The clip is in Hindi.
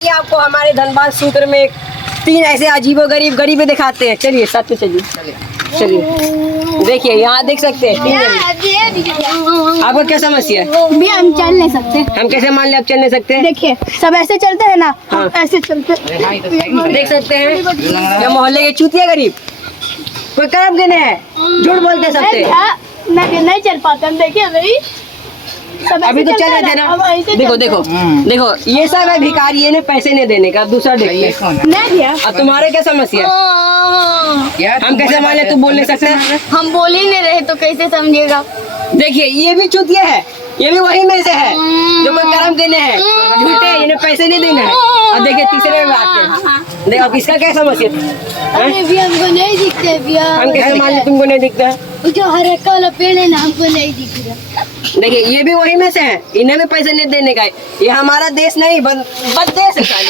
ये आपको हमारे धनबाद सूत्र में तीन ऐसे अजीबोगरीब गरीबे दिखाते हैं। चलिए साथ में चलिए चलिए। देखिए यहाँ देख सकते हैं तीन गरीब। आपको क्या समस्या है? भी हम चल नहीं सकते। हम कैसे मान ले आप चल नहीं सकते? देखिए सब ऐसे चलते हैं ना, हाँ। हम ऐसे चलते हैं। देख सकते हैं ये मोहल्ले के चूतिया गरीब कोई काम के नहीं है, झूठ बोलते सबसे। मैं नहीं चल पाता, हम देखिए भाई सब अभी तो ऐसे चल रहे चलते थे हैं हम ना। ऐसे देखो चलते देखो हैं। देखो ये सब है भिखारी, इन्हें पैसे नहीं देने का, दूसरा देखते हैं। नहीं भैया, अब तुम्हारे क्या समस्या है? हम कैसे मान ले तू बोल नहीं सकते? हम बोल ही नहीं रहे तो कैसे समझिएगा? देखिए ये भी चूतिया है, ये भी वही में से है जो कोई कर्म करने हैं, झूठे इन्हें पैसे नहीं देना है। और देखिए तीसरे में आते हैं। देखो अब इसका क्या समस्या है? अरे भैया हमको नहीं दिखते भैया, हम कैसे मान ले तुमको नहीं दिखता है? जो हरे वाला पेड़ है ना हमको नहीं दिख रहा। देखिए ये भी वही में से है, इन्हें भी पैसे नहीं देने का है। ये हमारा देश नहीं बद देश है।